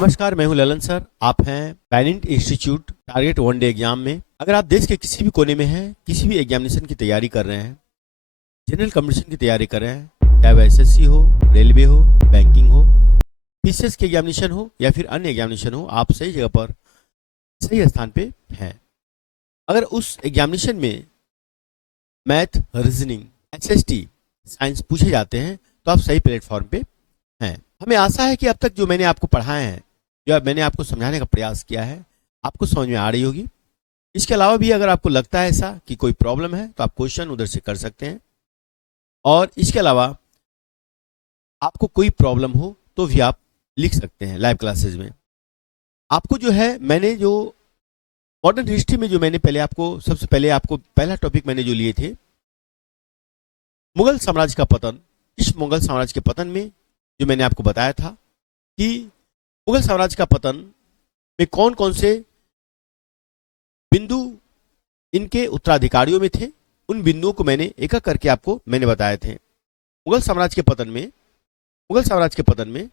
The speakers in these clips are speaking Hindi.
नमस्कार, मैं हूं ललन सर। आप हैं पैनिंट institute target one day exam में। अगर आप देश के किसी भी कोने में हैं, किसी भी एग्जामिनेशन की तैयारी कर रहे हैं, जनरल कंपटीशन की तैयारी कर रहे हैं, चाहे वह एसएससी हो, रेलवे हो, बैंकिंग हो, पीसीएस के एग्जामिनेशन हो या फिर अन्य एग्जामिनेशन हो, आप सही जगह पर सही स्थान पे हैं। अगर उस एग्जामिनेशन में मैथ, रीजनिंग, एसएसटी, साइंस पूछे जाते हैं तो आप सही प्लेटफॉर्म पे हैं। हमें आशा है कि अब तक जो मैंने आपको पढ़ाए हैं, जो मैंने आपको समझाने का प्रयास किया है, आपको समझ में आ रही होगी। इसके अलावा भी अगर आपको लगता है ऐसा कि कोई प्रॉब्लम है तो आप क्वेश्चन उधर से कर सकते हैं, और इसके अलावा आपको कोई प्रॉब्लम हो तो भी आप लिख सकते हैं लाइव क्लासेज में। आपको जो है, मैंने जो मॉडर्न हिस्ट्री में जो मैंने पहले आपको सबसे पहले आपको पहला टॉपिक मैंने जो लिए थे, मुगल साम्राज्य का पतन। इस मुगल साम्राज्य के पतन में जो मैंने आपको बताया था कि मुगल साम्राज्य का पतन में कौन कौन से बिंदु इनके उत्तराधिकारियों में थे, उन बिंदुओं को मैंने एक एक करके आपको मैंने बताए थे। मुगल साम्राज्य के पतन में मुगल साम्राज्य के पतन में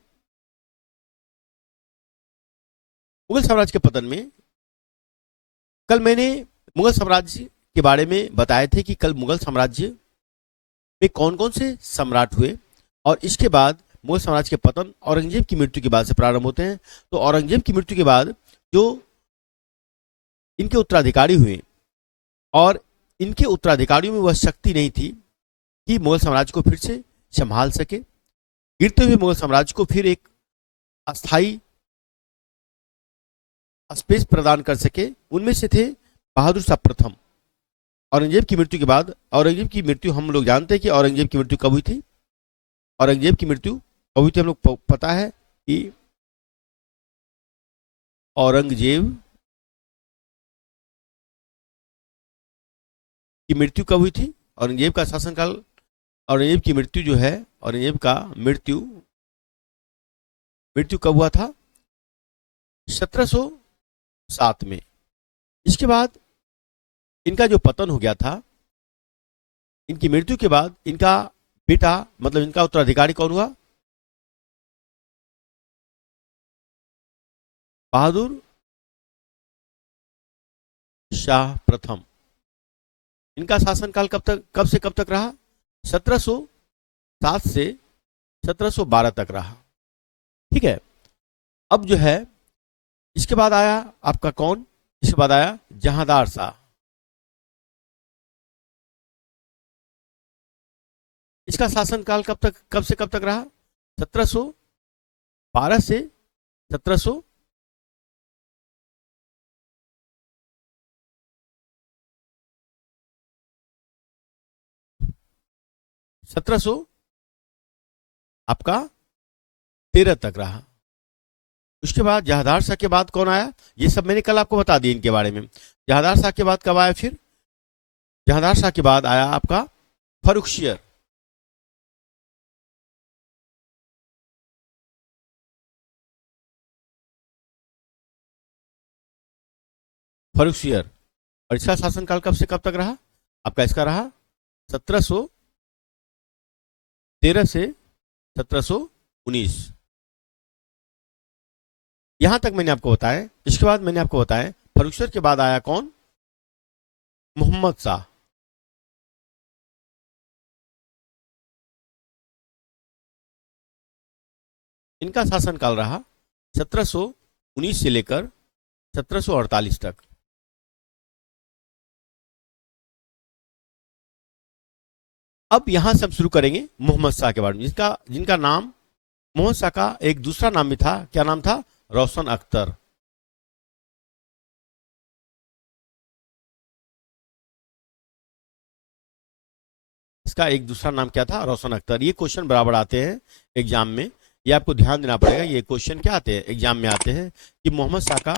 मुगल साम्राज्य के पतन में कल मैंने मुगल साम्राज्य के बारे में बताए थे कि कल मुगल साम्राज्य में कौन कौन से सम्राट हुए, और इसके बाद मुगल साम्राज्य के पतन औरंगजेब की मृत्यु के बाद से प्रारंभ होते हैं। तो औरंगजेब की मृत्यु के बाद जो इनके उत्तराधिकारी हुए, और इनके उत्तराधिकारियों में वह शक्ति नहीं थी कि मुगल साम्राज्य को फिर से संभाल सके, गिरते हुए मुगल साम्राज्य को फिर एक अस्थाई स्पेस प्रदान कर सके। उनमें से थे बहादुर शाह प्रथम। औरंगजेब की मृत्यु के बाद, औरंगजेब की मृत्यु हम लोग जानते हैं कि औरंगजेब की मृत्यु कब हुई थी। औरंगजेब की मृत्यु कब हुई थी, हम लोग पता है कि औरंगजेब की मृत्यु कब हुई थी। औरंगजेब का शासनकाल, औरंगजेब की मृत्यु जो है, औरंगजेब का मृत्यु कब हुआ था? 1707 में। इसके बाद इनका जो पतन हो गया था, इनकी मृत्यु के बाद इनका बेटा, मतलब इनका उत्तराधिकारी कौन हुआ? बहादुर शाह प्रथम। इनका शासनकाल कब से कब तक रहा? 1707 से 1712 तक रहा। ठीक है। अब जो है, इसके बाद आया आपका कौन? इसके बाद आया जहांदार शाह। इसका शासनकाल कब से कब तक रहा? 1712 से 1700 1700 आपका 13 तक रहा। उसके बाद जहांदार शाह के बाद कौन आया? ये सब मैंने कल आपको बता दिया इनके बारे में। जहांदार शाह के बाद कब आया? फिर जहांदार शाह के बाद आया आपका फर्रुखशियर। फर्रुखशियर। और इसका शासनकाल कब से कब तक रहा? आपका इसका रहा 1713 से 1719। यहां तक मैंने आपको बताया। इसके बाद मैंने आपको बताया फर्रुखशियर के बाद आया कौन? मोहम्मद शाह। इनका शासनकाल रहा 1719 से लेकर 1748 तक। अब यहां से हम शुरू करेंगे मोहम्मद शाह के बारे में, जिनका नाम, मोहम्मद शाह का एक दूसरा नाम भी था। क्या नाम था? रोशन अख्तर। इसका एक दूसरा नाम क्या था? रोशन अख्तर। ये क्वेश्चन बराबर आते हैं एग्जाम में, ये आपको ध्यान देना पड़ेगा। ये क्वेश्चन क्या आते हैं एग्जाम में? आते हैं कि मोहम्मद शाह का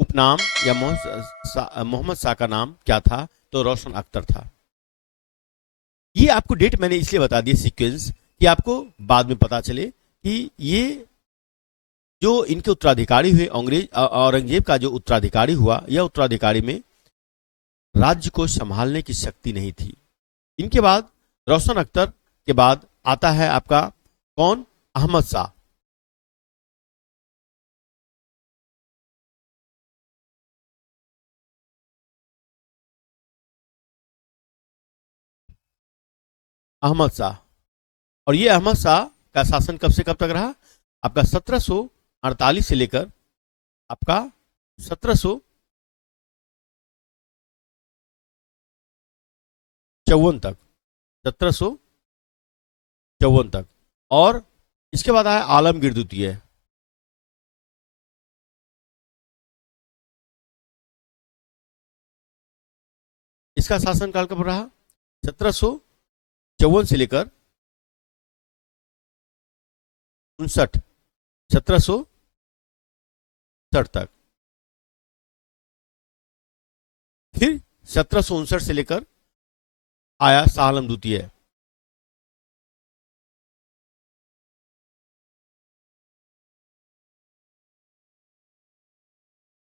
उपनाम या मोहम्मद शाह का नाम क्या था? तो रोशन अख्तर था। ये आपको डेट मैंने इसलिए बता दी सीक्वेंस, कि आपको बाद में पता चले कि ये जो इनके उत्तराधिकारी हुए, औरंगजेब का जो उत्तराधिकारी हुआ, यह उत्तराधिकारी में राज्य को संभालने की शक्ति नहीं थी। इनके बाद रोशन अख्तर के बाद आता है आपका कौन? अहमद शाह। अहमद शाह। और ये अहमद शाह का शासन कब से कब तक रहा? आपका 1748 से लेकर आपका 1754 तक, 1754 तक। और इसके बाद आया आलमगीर द्वितीय। इसका शासनकाल कब रहा? 1754 से लेकर 59, 1759 तक। फिर 1759 से लेकर आया शाह आलम द्वितीय।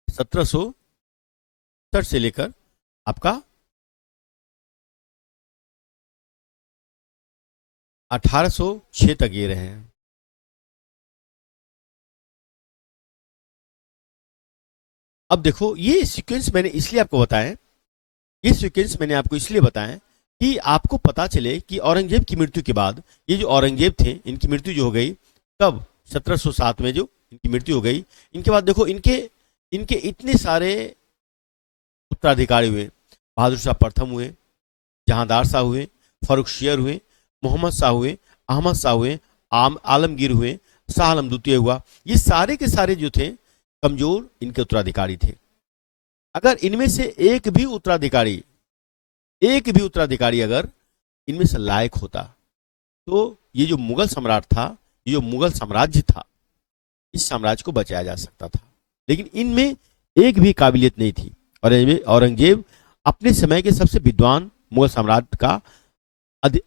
सत्रह सौ से लेकर आपका 1806 तक ये रहे हैं। अब देखो, ये सीक्वेंस मैंने इसलिए आपको बताया, ये सीक्वेंस मैंने आपको इसलिए बताया कि आपको पता चले कि औरंगजेब की मृत्यु के बाद ये जो औरंगजेब थे, इनकी मृत्यु जो हो गई कब? 1707 में जो इनकी मृत्यु हो गई। इनके बाद देखो, इनके इनके इतने सारे उत्तराधिकारी हुए। बहादुर शाह प्रथम हुए, जहांदार शाह हुए, फारूक शेर हुए, मोहम्मद शाह हुए, अहमद शाह हुए, आलमगीर हुए, शाह आलम द्वितीय हुआ। ये सारे के सारे जो थे कमजोर इनके उत्तराधिकारी थे। अगर इनमें से एक भी उत्तराधिकारी अगर इनमें से लायक होता तो ये जो मुगल सम्राट था, ये जो मुगल साम्राज्य था, इस साम्राज्य को बचाया जा सकता था। लेकिन इनमें एक भी काबिलियत नहीं थी। और औरंगजेब अपने समय के सबसे विद्वान मुगल सम्राट का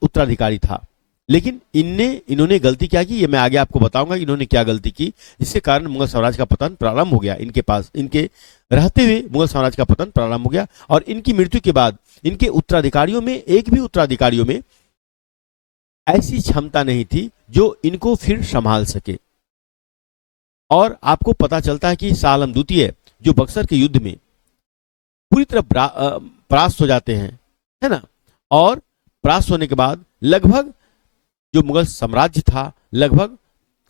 उत्तराधिकारी था। लेकिन इन्होंने गलती क्या की, ये मैं आगे आपको बताऊंगा इन्होंने क्या गलती की, जिसके कारण मुगल साम्राज्य का पतन प्रारंभ हो गया। इनके रहते हुए मुगल साम्राज्य का पतन प्रारंभ हो गया। और इनकी मृत्यु के बाद इनके उत्तराधिकारियों में, एक भी उत्तराधिकारियों में ऐसी क्षमता नहीं थी जो इनको फिर संभाल सके। और आपको पता चलता है कि शाह आलम द्वितीय जो बक्सर के युद्ध में पूरी तरह परास्त हो जाते हैं, है ना। और परास्त होने के बाद लगभग जो मुगल साम्राज्य था लगभग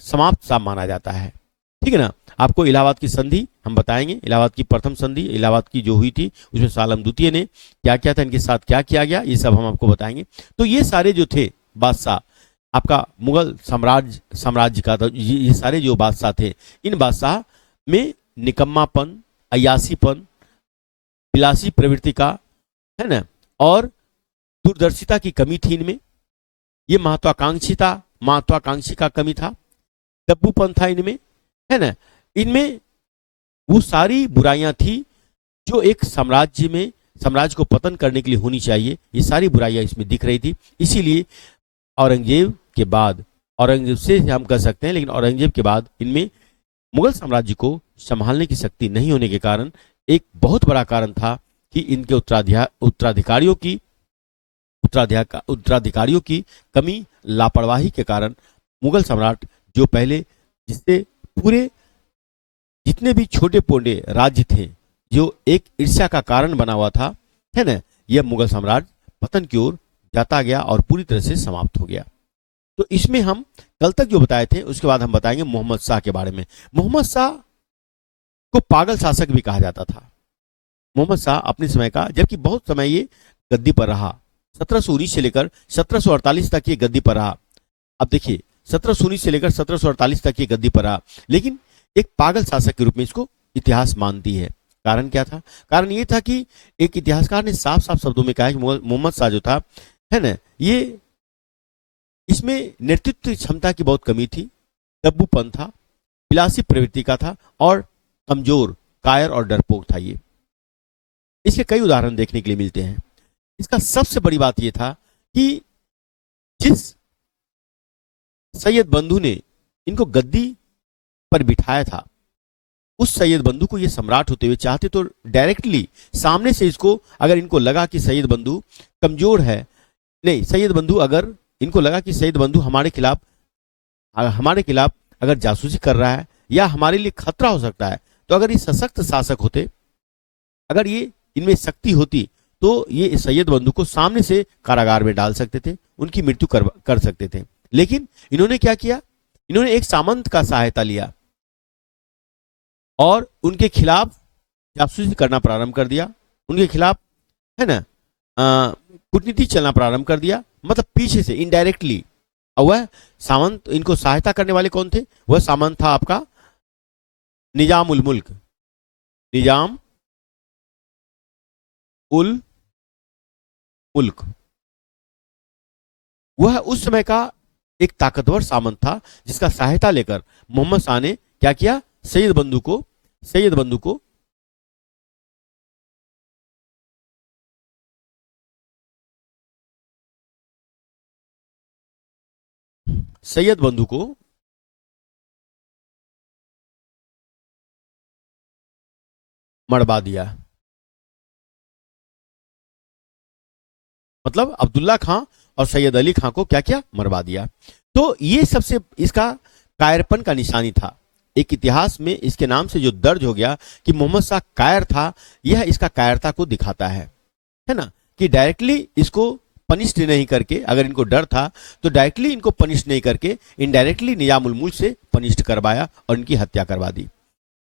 समाप्त सा माना जाता है। ठीक है ना। आपको इलाहाबाद की संधि हम बताएंगे, इलाहाबाद की प्रथम संधि इलाहाबाद की जो हुई थी उसमें शाह आलम द्वितीय ने क्या किया था, इनके साथ क्या किया गया, ये सब हम आपको बताएंगे। तो ये सारे जो थे बादशाह, आपका मुगल साम्राज्य का, तो ये सारे जो बादशाह थे, इन बादशाह में निकम्मापन, अयासीपन, विलासी प्रवृत्ति का, है ना, और दूरदर्शिता की कमी थी इनमें। ये महत्वाकांक्षी का कमी था, दब्बूपन था इनमें, है ना। इनमें वो सारी बुराइयां थी जो एक साम्राज्य को पतन करने के लिए होनी चाहिए, ये सारी बुराइयां इसमें दिख रही थी। इसीलिए औरंगजेब के बाद, औरंगजेब से हम कह सकते हैं, लेकिन औरंगजेब के बाद इनमें मुगल साम्राज्य को संभालने की शक्ति नहीं होने के कारण एक बहुत बड़ा कारण था कि इनके उत्तराधिकारियों की कमी, लापरवाही के कारण मुगल सम्राट जो पहले, जिससे पूरे जितने भी छोटे पोटे राज्य थे, जो एक ईर्ष्या का कारण बना हुआ था, है ना, यह मुगल साम्राज्य पतन की ओर जाता गया और पूरी तरह से समाप्त हो गया। तो इसमें हम कल तक जो बताए थे उसके बाद हम बताएंगे मोहम्मद शाह के बारे में। मोहम्मद शाह को पागल शासक भी कहा जाता था। मोहम्मद शाह अपने समय का, जबकि बहुत समय ये गद्दी पर रहा, 1719 से लेकर 1748 तक ये गद्दी पर रहा। अब देखिए, 1719 से लेकर 1748 तक ये गद्दी पर रहा, लेकिन एक पागल शासक के रूप में इसको इतिहास मानती है। कारण क्या था? कारण ये था कि एक इतिहासकार ने साफ साफ शब्दों में कहा कि मोहम्मद शाह जो था, है ना, ये इसमें नेतृत्व क्षमता की बहुत कमी थी, दब्बूपन था, विलासी प्रवृत्ति का था और कमजोर, कायर और डरपोक था ये। इसके कई उदाहरण देखने के लिए मिलते हैं। इसका सबसे बड़ी बात यह था कि जिस सैयद बंधु ने इनको गद्दी पर बिठाया था, उस सैयद बंधु को ये सम्राट होते हुए चाहते तो डायरेक्टली सामने से इसको, अगर इनको लगा कि सैयद बंधु कमजोर है, नहीं, सैयद बंधु अगर इनको लगा कि सैयद बंधु हमारे खिलाफ अगर जासूसी कर रहा है या हमारे लिए खतरा हो सकता है, तो अगर ये सशक्त शासक होते, अगर ये इनमें शक्ति होती, तो ये सैयद बंधु को सामने से कारागार में डाल सकते थे, उनकी मृत्यु कर सकते थे। लेकिन इन्होंने क्या किया, इन्होंने एक सामंत का सहायता लिया और उनके खिलाफ जासूसी करना प्रारंभ कर दिया, उनके खिलाफ, है ना, कूटनीति चलना प्रारंभ कर दिया, मतलब पीछे से इनडायरेक्टली। और वह सामंत, इनको सहायता करने वाले कौन थे? वह सामंत था आपका निजाम उल मुल्क, निजाम उल मुल्क। वह उस समय का एक ताकतवर सामंत था जिसका सहायता लेकर मोहम्मद शाह ने क्या किया, सैयद बंधु को सैयद बंधु को सैयद बंधु को मरवा दिया। मतलब अब्दुल्ला खां और सैयद अली खां को क्या किया, मरवा दिया। तो ये सबसे इसका कायरपन का निशानी था। एक इतिहास में इसके नाम से जो दर्ज हो गया कि मोहम्मद शाह कायर था, यह इसका कायरता को दिखाता है ना, कि डायरेक्टली इसको पनिश नहीं करके, अगर इनको डर था तो डायरेक्टली इनको पनिश नहीं करके इनडायरेक्टली निजाम उल मुल्क से पनिश करवाया और इनकी हत्या करवा दी।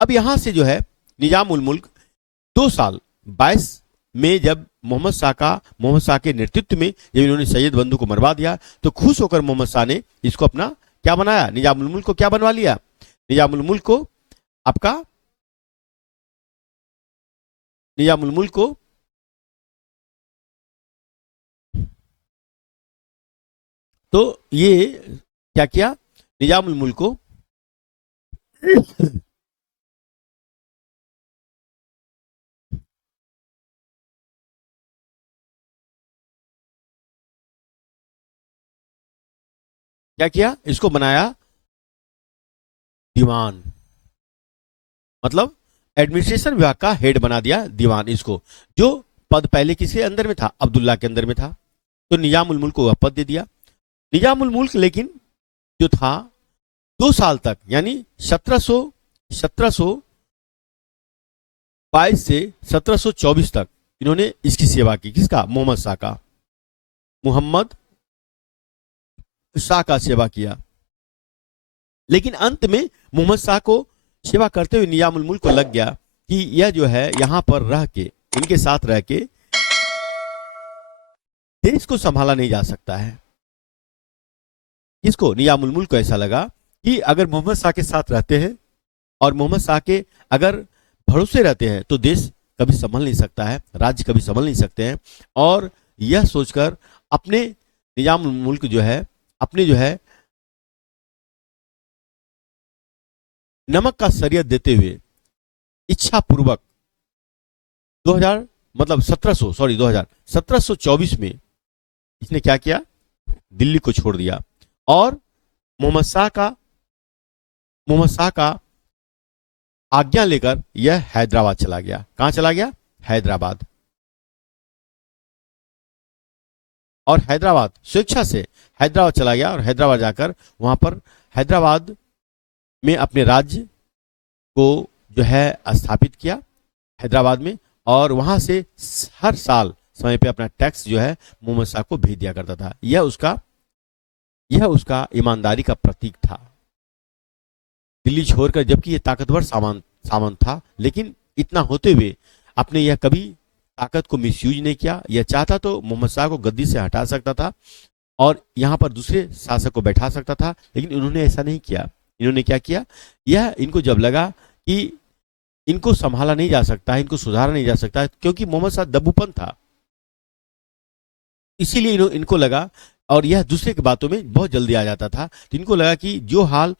अब यहां से जो है निजाम उल मुल्क 2 साल 22 में जब मोहम्मद शाह के नेतृत्व में जब इन्होंने सैयद बंधु को मरवा दिया, तो खुश होकर मोहम्मद शाह ने इसको अपना क्या बनाया, निजाम उल मुल्क को क्या बनवा लिया, निजाम उल मुल्क को आपका निजाम उल मुल्क को तो ये क्या किया, निजाम उल मुल्क को क्या किया, इसको बनाया दीवान, मतलब एडमिनिस्ट्रेशन विभाग का हेड बना दिया दीवान इसको, जो पद पहले किसके अंदर में था, अब्दुल्ला के अंदर में था। तो निजाम उल मुल्क को वह पद दे दिया। निजाम उल मुल्क लेकिन जो था 2 साल तक, यानी 1722 से 1724 तक इन्होंने इसकी सेवा की। किसका, मोहम्मद शाह का सेवा किया। लेकिन अंत में मोहम्मद शाह को सेवा करते हुए निजाम उल मुल्क को लग गया कि यह जो है यहां पर रह के, इनके साथ रह के देश को संभाला नहीं जा सकता है। इसको निजाम उल मुल्क को ऐसा लगा कि अगर मोहम्मद शाह के साथ रहते हैं और मोहम्मद शाह के अगर भरोसे रहते हैं तो देश कभी संभल नहीं सकता है, राज्य कभी संभल नहीं सकते हैं। और यह सोचकर अपने निजाम उल मुल्क जो है, अपने जो है नमक का शरीयत देते हुए इच्छा पूर्वक 1724 में इसने क्या किया, दिल्ली को छोड़ दिया और मोहम्मद शाह का आज्ञा लेकर यह हैदराबाद चला गया। कहां चला गया, हैदराबाद। और हैदराबाद स्वेच्छा से हैदराबाद चला गया और हैदराबाद जाकर वहां पर हैदराबाद में अपने राज्य को जो है स्थापित किया हैदराबाद में, और वहां से हर साल समय पे अपना टैक्स जो है मोहम्मद शाह को भेज दिया करता था। यह उसका ईमानदारी का प्रतीक था। दिल्ली छोड़कर, जबकि यह ताकतवर सामंत था, लेकिन इतना होते हुए आपने यह कभी ताकत को मिसयूज नहीं किया। यह चाहता तो मोहम्मद शाह को गद्दी से हटा सकता था और यहां पर दूसरे शासक को बैठा सकता था, लेकिन इन्होंने ऐसा नहीं किया। इन्होंने क्या किया, यह इनको जब लगा कि इनको संभाला नहीं जा सकता है, इनको सुधारा नहीं जा सकता है, क्योंकि मोहम्मद शाह दबूपन था, इसीलिए इनको लगा, और यह दूसरे की बातों में बहुत जल्दी आ जाता था, तो इनको लगा कि जो हाल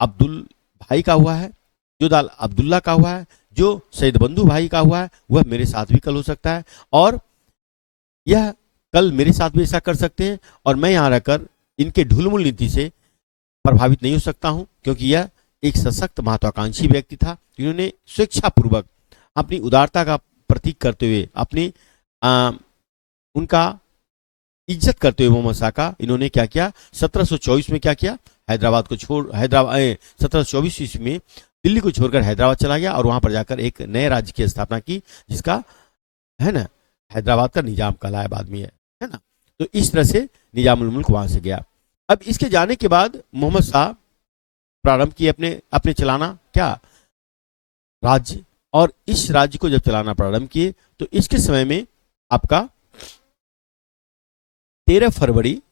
अब्दुल भाई का हुआ है, जो दाल अब्दुल्ला का हुआ है, जो सैयद बंधु भाई का हुआ है, वह मेरे साथ भी कल हो सकता है, और यह कल मेरे साथ भी ऐसा कर सकते हैं, और मैं यहां रहकर इनके ढुलमुल नीति से प्रभावित नहीं हो सकता हूं, क्योंकि यह एक सशक्त महत्वाकांक्षी व्यक्ति था। इन्होंने स्वेच्छापूर्वक अपनी उदारता का प्रतीक करते हुए, अपनी उनका इज्जत करते हुए मोहम्मद शाह का इन्होंने क्या किया, 1724 में क्या किया, हैदराबाद 1724 ईस्वी में दिल्ली को छोड़कर हैदराबाद चला गया और वहां पर जाकर एक नए राज्य की स्थापना की, जिसका है ना हैदराबाद का निजाम कहलाया बाद में है ना। तो इस तरह से निजामुल मुल्क वहां से गया। अब इसके जाने के बाद मोहम्मद शाह प्रारंभ किए अपने अपने चलाना क्या, राज्य। और इस राज्य को जब चलाना प्रारंभ किए तो इसके समय में आपका 13 फरवरी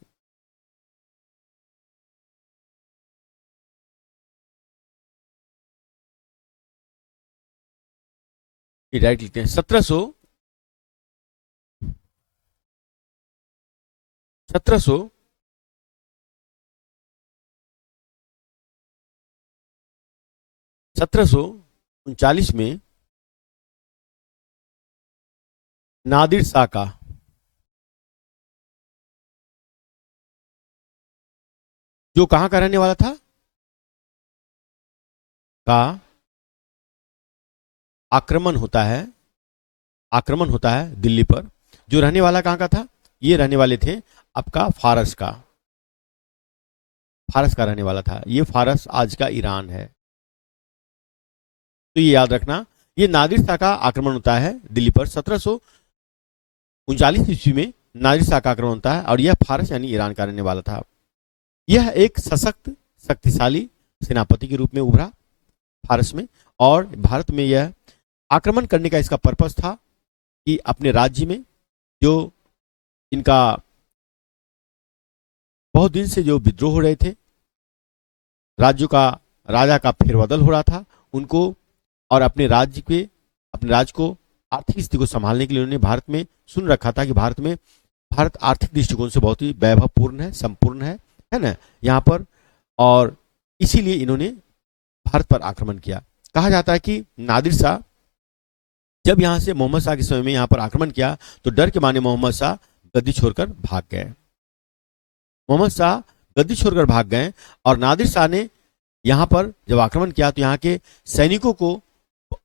डायरेक्ट लिखते हैं 1700 1739 में नादिर शाह का, जो कहां का रहने वाला था, का आक्रमण होता है, आक्रमण होता है दिल्ली पर। जो रहने वाला कहां का था, ये रहने वाले थे आपका फारस का, फारस का रहने वाला था। ये फारस आज का ईरान है, तो ये याद रखना। ये नादिर शाह का आक्रमण होता है दिल्ली पर 1739 ईस्वी में। नादिर शाह का आक्रमण होता है और यह फारस यानी ईरान का रहने वाला था। यह एक सशक्त शक्तिशाली सेनापति के रूप में उभरा फारस में, और भारत में यह आक्रमण करने का इसका पर्पस था कि अपने राज्य में जो इनका बहुत दिन से जो विद्रोह हो रहे थे, राज्यों का राजा का फेरबदल हो रहा था उनको, और अपने राज्य को आर्थिक स्थिति को संभालने के लिए उन्होंने भारत में सुन रखा था कि भारत आर्थिक दृष्टिकोण से बहुत ही वैभवपूर्ण है, संपूर्ण है ना यहाँ पर। और इसीलिए इन्होंने भारत पर आक्रमण किया। कहा जाता है कि नादिर शाह जब यहां से मोहम्मद शाह के समय में यहां पर आक्रमण किया तो डर के माने मोहम्मद शाह गद्दी छोड़कर भाग गए। मोहम्मद शाह गद्दी छोड़कर भाग गए और नादिर शाह ने यहां पर जब आक्रमण किया तो यहाँ के सैनिकों को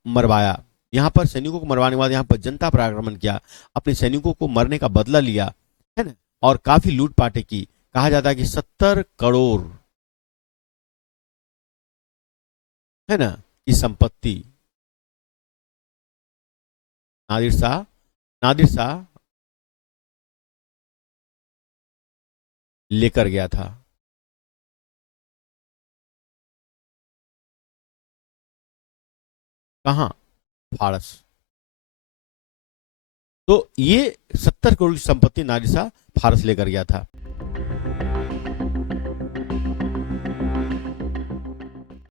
मरवाया। यहाँ पर सैनिकों को मरवाने के बाद यहाँ पर जनता पर आक्रमण किया, अपने सैनिकों को मरने का बदला लिया, है ना, और काफी लूटपाटे की। कहा जाता है कि 70 करोड़, है ना, की संपत्ति नादिर शाह लेकर गया था। कहां, फारस। तो ये 70 करोड़ की संपत्ति नादिर शाह फारस लेकर गया था।